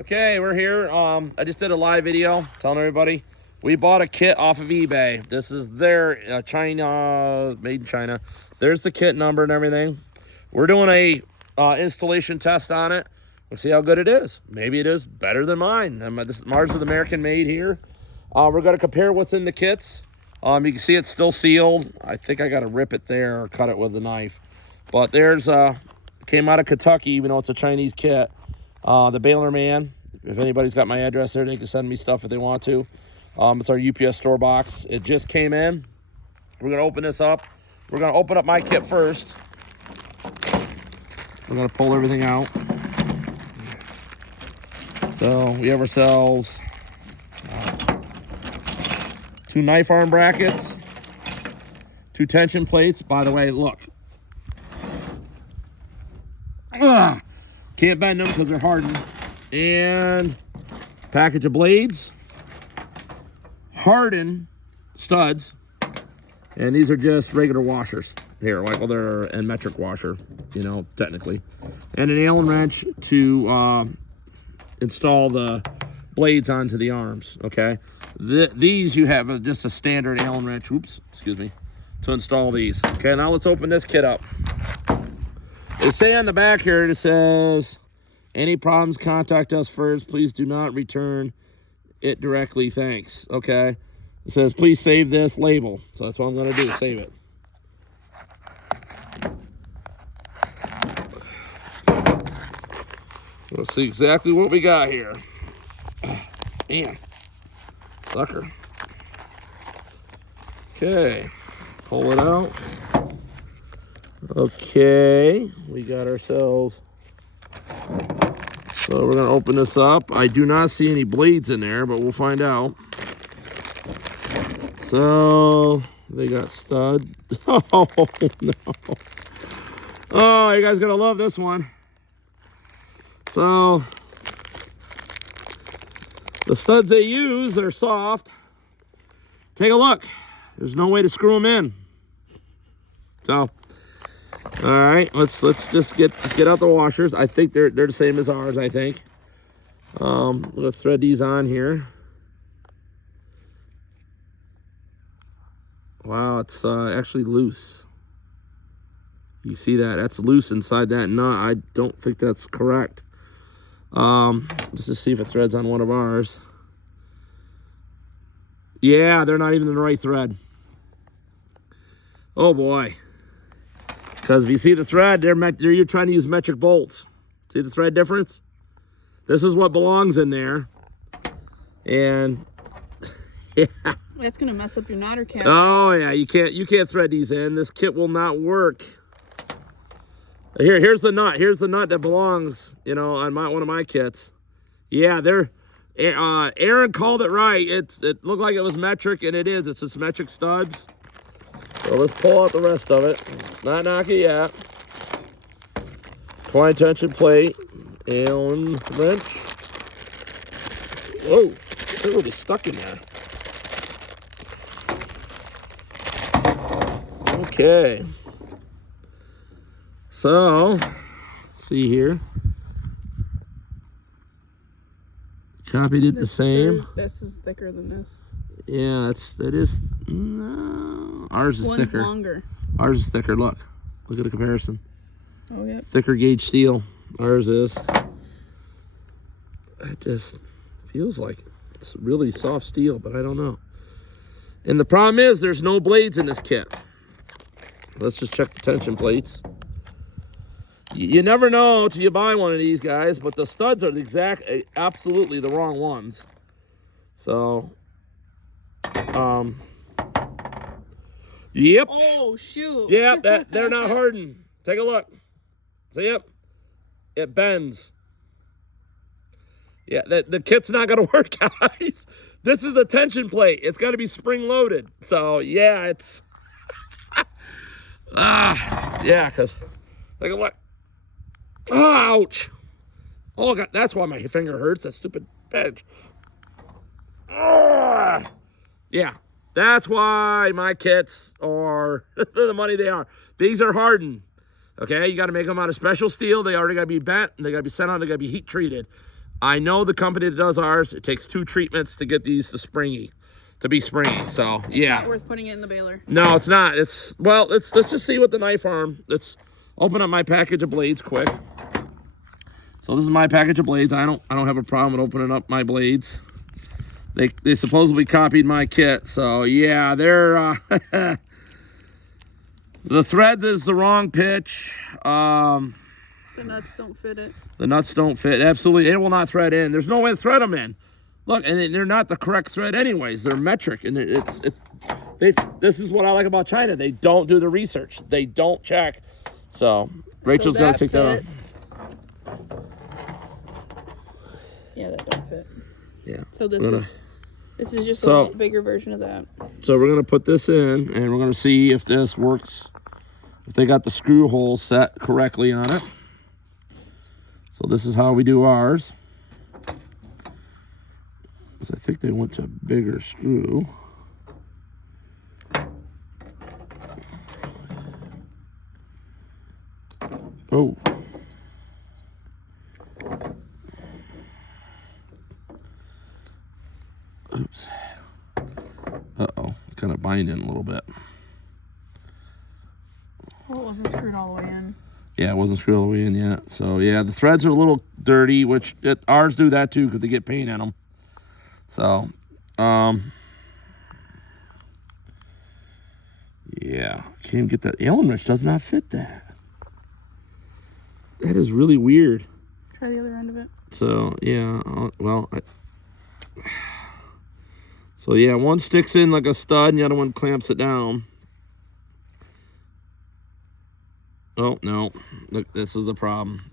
Okay, we're here. I just did a live video telling everybody we bought a kit off of eBay. This is their China, made in China. There's the kit number and everything. We're doing a installation test on it. We'll see how good it is. Maybe it is better than mine. Mars is American made here. We're going to compare what's in the kits. You can see it's still sealed. I think I got to rip it there or cut it with a knife. But there's came out of Kentucky, even though it's a Chinese kit. The Baylor Man. If anybody's got my address there, they can send me stuff if they want to. It's our UPS store box. It just came in. We're going to open this up. We're going to open up my kit first. We're going to pull everything out. So we have ourselves 2 knife arm brackets, 2 tension plates. By the way, look. Can't bend them because they're hardened. And package of blades, hardened studs, and these are just regular washers here, like, well, they're a metric washer, you know, technically, and an Allen wrench to install the blades onto the arms. Okay, these you have just a standard Allen wrench. Oops, excuse me, to install these. Okay, now let's open this kit up. They say on the back here, it says, any problems, contact us first. Please do not return it directly. Thanks. Okay. It says, please save this label. So that's what I'm going to do. Save it. Let's see exactly what we got here. Man. Sucker. Okay. Pull it out. Okay. We got ourselves... So we're going to open this up. I do not see any blades in there, but we'll find out. So they got stud. Oh, no. Oh, you guys are going to love this one. So the studs they use are soft. Take a look. There's no way to screw them in. So... all right, let's just get out the washers. I think they're the same as ours, I think. I'm gonna thread these on here. Wow, it's actually loose. You see that? That's loose inside that nut. I don't think that's correct. Let's just see if it threads on one of ours. Yeah, they're not even in the right thread. Oh boy. Because if you see the thread, you're trying to use metric bolts. See the thread difference? This is what belongs in there. And yeah. That's gonna mess up your knotter cap. Oh yeah, you can't thread these in. This kit will not work. Here's the nut. Here's the nut that belongs, you know, on one of my kits. Yeah, Aaron called it right. It looked like it was metric, and it is. It's just metric studs. So let's pull out the rest of it. It's not knock it yet. Twine tension plate, Allen wrench. Whoa, it's really stuck in there. Okay. So, let's see here. Copied it the same. This is thicker than this. Yeah, it is. No, ours is thicker. Longer. Ours is thicker. Look at the comparison. Oh yeah. Thicker gauge steel. Ours is. It just feels like it's really soft steel, but I don't know. And the problem is there's no blades in this kit. Let's just check the tension plates. You never know till you buy one of these guys, but the studs are absolutely the wrong ones. So. Yep. Oh shoot. Yep, they're not hardened. Take a look. See it? It bends. Yeah, the kit's not gonna work, guys. This is the tension plate. It's got to be spring loaded. So yeah, it's yeah, cause take a look. Ouch. Oh God, that's why my finger hurts. That stupid bench. Yeah, that's why my kits are the money they are. These are hardened. Okay, you got to make them out of special steel. They already got to be bent, and they got to be sent out. They got to be heat treated. I know the company that does ours, it takes 2 treatments to get these to be springy. So yeah. It's not worth putting it in the baler. No, it's not. Let's just see what the knife arm. Let's open up my package of blades quick. So this is my package of blades. I don't have a problem with opening up my blades. They supposedly copied my kit. So yeah, they're the threads is the wrong pitch. The nuts don't fit it. The nuts don't fit. Absolutely, it will not thread in. There's no way to thread them in. Look, and they're not the correct thread anyways. They're metric, and this is what I like about China. They don't do the research. They don't check. So Rachel's got to take that off. Yeah, that don't fit. Yeah. So this is just a little bigger version of that. So we're gonna put this in, and we're gonna see if this works. If they got the screw holes set correctly on it. So this is how we do ours. I think they went to a bigger screw. Oh. Oops. Uh-oh. It's kind of binding a little bit. Well, it wasn't screwed all the way in. Yeah, it wasn't screwed all the way in yet. So, yeah, the threads are a little dirty, which ours do that too because they get paint in them. So, yeah, can't even get that. Allen wrench does not fit that. That is really weird. Try the other end of it. So, yeah, well, so yeah, one sticks in like a stud and the other one clamps it down. Oh, no, look, this is the problem.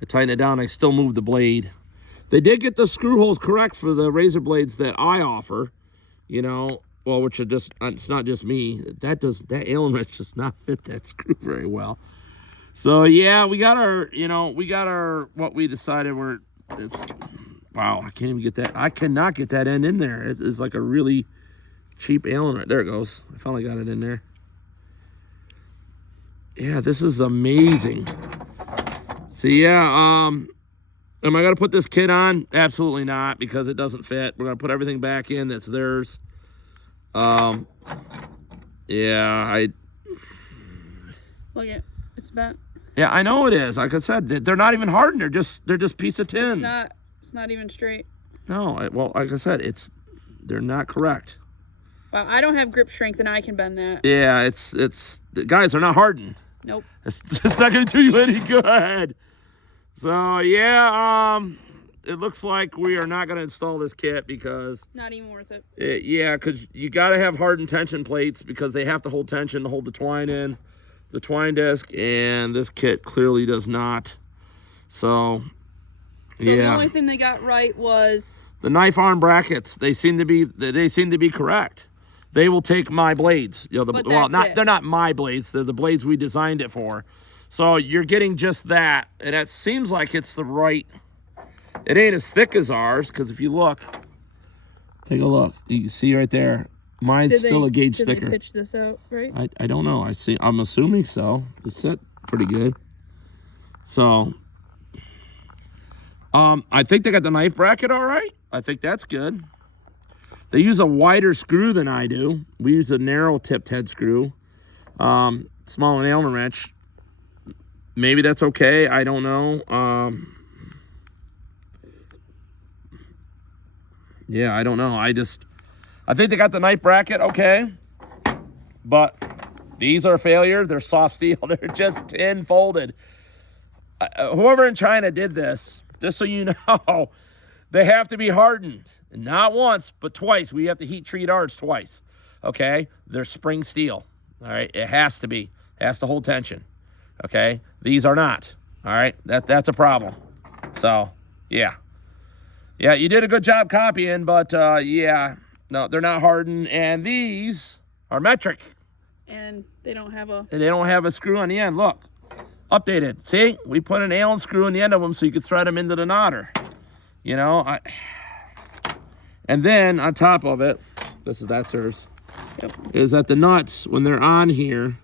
I tighten it down, I still move the blade. They did get the screw holes correct for the razor blades that I offer, you know, well, which are just, it's not just me. That Allen wrench does not fit that screw very well. So, yeah, we got our, what we decided wow, I can't even get that. I cannot get that end in there. It's like a really cheap Allen wrench. There it goes. I finally got it in there. Yeah, this is amazing. So, yeah, am I going to put this kit on? Absolutely not, because it doesn't fit. We're going to put everything back in that's theirs. Yeah, Look at it's bent. Yeah, I know it is. Like I said, they're not even hardened. They're just piece of tin. It's not even straight. No, well, like I said, they're not correct. Well, I don't have grip strength, and I can bend that. Yeah, guys, they're not hardened. Nope. It's not going to do you any good. So, yeah, it looks like we are not going to install this kit because... Not even worth it. Yeah, because you got to have hardened tension plates because they have to hold tension to hold the twine in, the twine disc, and this kit clearly does not. So yeah. The only thing they got right was... the knife arm brackets. They seem to be correct. They will take my blades. You know, they're not my blades. They're the blades we designed it for. So you're getting just that, and it seems like it's the right. It ain't as thick as ours because if you look, take a look. You can see right there. Mine's still a gauge thicker. Did they pitch this out right? I don't know. I'm assuming so. It's set pretty good. So, I think they got the knife bracket all right. I think that's good. They use a wider screw than I do. We use a narrow tipped head screw. Small and Allen wrench. Maybe that's okay. I don't know. Yeah, I don't know. I think they got the knife bracket okay. But these are a failure. They're soft steel. They're just tin folded. Whoever in China did this, just so you know, they have to be hardened. Not once, but twice. We have to heat treat ours twice. Okay? They're spring steel. All right? It has to be. It has to hold tension. Okay? These are not. All right? That's a problem. So, yeah. Yeah, you did a good job copying, but, yeah. No, they're not hardened. And these are metric. And they don't have a screw on the end. Look. Updated. See? We put an Allen screw in the end of them so you could thread them into the knotter. You know? And then, on top of it, that's hers, is that the nuts, when they're on here,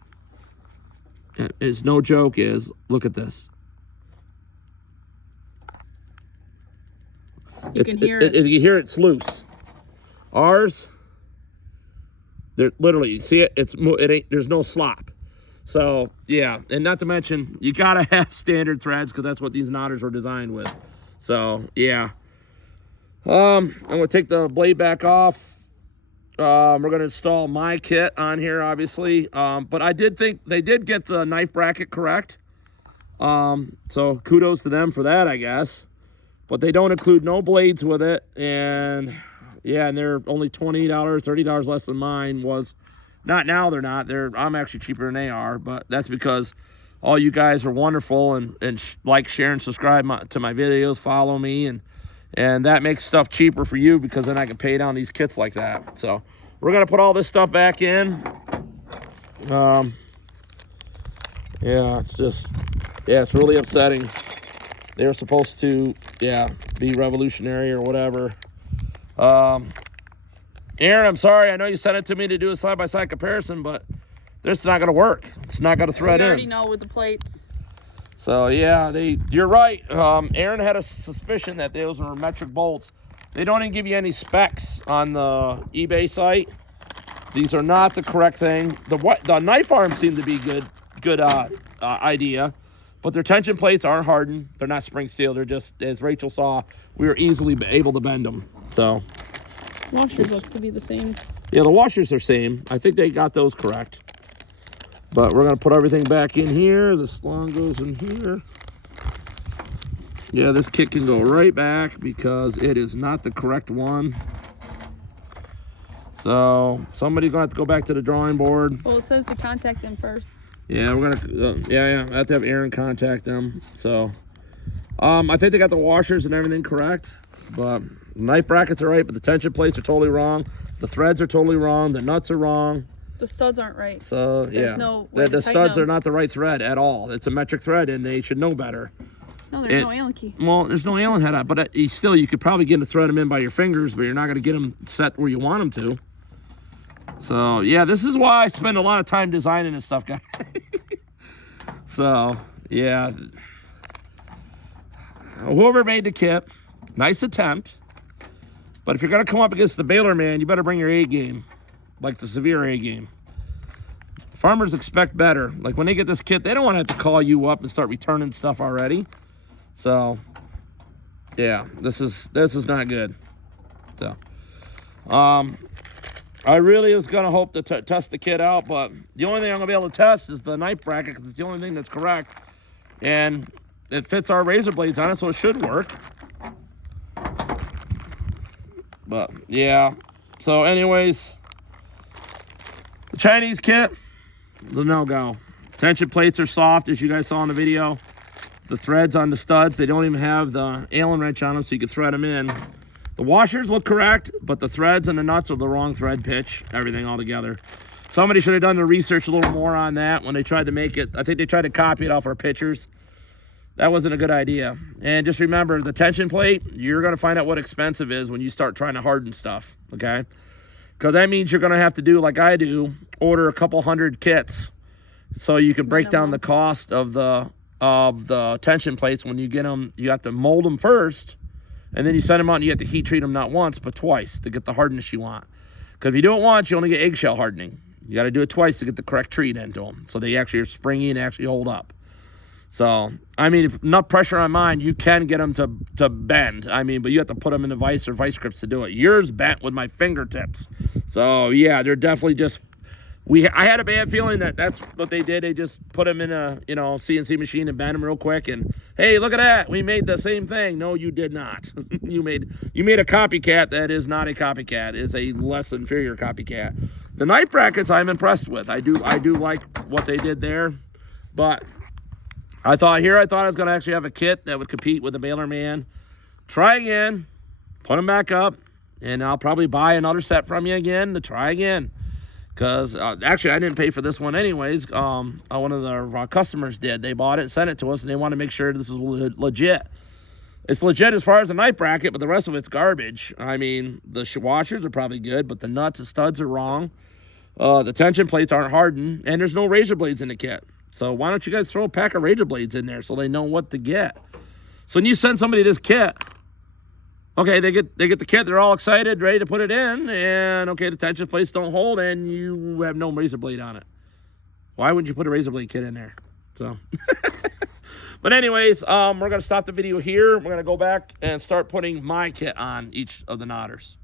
is no joke, look at this. You can hear it. You hear it's loose. Ours, they're literally, you see it? There's no slop. So yeah, and not to mention, you gotta have standard threads because that's what these knotters were designed with. So yeah. I'm gonna take the blade back off. We're gonna install my kit on here, obviously. But I did think they did get the knife bracket correct. So kudos to them for that, I guess. But they don't include no blades with it, and yeah, and they're only $20, $30 less than mine was. Not now, they're not. I'm actually cheaper than they are, but that's because all you guys are wonderful and like, share, and subscribe to my videos, follow me, and that makes stuff cheaper for you because then I can pay down these kits like that. So we're gonna put all this stuff back in. Yeah, it's really upsetting. They were supposed to, be revolutionary or whatever. Aaron, I'm sorry. I know you sent it to me to do a side-by-side comparison, but this is not going to work. It's not going to thread in. We already know with the plates. So, yeah, you're right. Aaron had a suspicion that those were metric bolts. They don't even give you any specs on the eBay site. These are not the correct thing. The knife arms seem to be good idea, but their tension plates aren't hardened. They're not spring steel. They're just, as Rachel saw, we were easily able to bend them. So washers look to be the same. yeah, the washers are same. I think they got those correct. But we're gonna put everything back in here. This long goes in here. Yeah, this kit can go right back because it is not the correct one. So somebody's gonna have to go back to the drawing board. Well, it says to contact them first. Yeah, we're gonna. I have to have Aaron contact them. So, I think they got the washers and everything correct, but knife brackets are right, but the tension plates are totally wrong. The threads are totally wrong. The nuts are wrong. The studs aren't right. So There's no way to the tighten studs them. are not the right thread at all. It's a metric thread, and they should know better. No, there's no Allen key. Well, there's no Allen head on, but still, you could probably get to thread them in by your fingers, but you're not going to get them set where you want them to. So yeah, this is why I spend a lot of time designing this stuff, guys. So yeah, whoever made the kit, nice attempt. But if you're gonna come up against the Baylor man, you better bring your A game, like the severe A game. Farmers expect better. Like when they get this kit, they don't want to have to call you up and start returning stuff already. So yeah, this is not good. So I really was going to hope to test the kit out, but the only thing I'm going to be able to test is the knife bracket because it's the only thing that's correct. And it fits our razor blades on it, so it should work. But, yeah. So, anyways, the Chinese kit, the no-go. Tension plates are soft, as you guys saw in the video. The threads on the studs, they don't even have the Allen wrench on them, so you can thread them in. The washers look correct, but the threads and the nuts are the wrong thread pitch, everything all together. Somebody should have done the research a little more on that when they tried to make it. I think they tried to copy it off our pictures. That wasn't a good idea. And just remember, the tension plate, you're going to find out what expensive is when you start trying to harden stuff, okay? Because that means you're going to have to do, like I do, order a couple hundred kits so you can break down the cost of the tension plates. When you get them, you have to mold them first. And then you send them out and you have to heat treat them not once, but twice to get the hardness you want. Because if you do it once, you only get eggshell hardening. You got to do it twice to get the correct treat into them. So they actually are springy and actually hold up. So, I mean, if enough pressure on mine, you can get them to bend. I mean, but you have to put them in the vise or vice grips to do it. Yours bent with my fingertips. So, yeah, they're definitely just... I had a bad feeling that that's what they did. They just put them in a, CNC machine and bend them real quick. And, hey, look at that. We made the same thing. No, you did not. You made a copycat that is not a copycat. It's a less inferior copycat. The knife brackets I'm impressed with. I do like what they did there. But I thought I was going to actually have a kit that would compete with the Baylor man. Try again. Put them back up. And I'll probably buy another set from you again to try again. Because actually, I didn't pay for this one anyways. One of the customers did. They bought it and sent it to us, and they want to make sure this is legit. It's legit as far as the knife bracket, but the rest of it's garbage. I mean, the washers are probably good, but the nuts and studs are wrong. The tension plates aren't hardened, and there's no razor blades in the kit. So why don't you guys throw a pack of razor blades in there so they know what to get? So when you send somebody this kit, Okay, they get the kit. They're all excited, ready to put it in, and okay, the tension plates don't hold, and you have no razor blade on it. Why wouldn't you put a razor blade kit in there? So, but anyways, we're gonna stop the video here. We're gonna go back and start putting my kit on each of the knotters.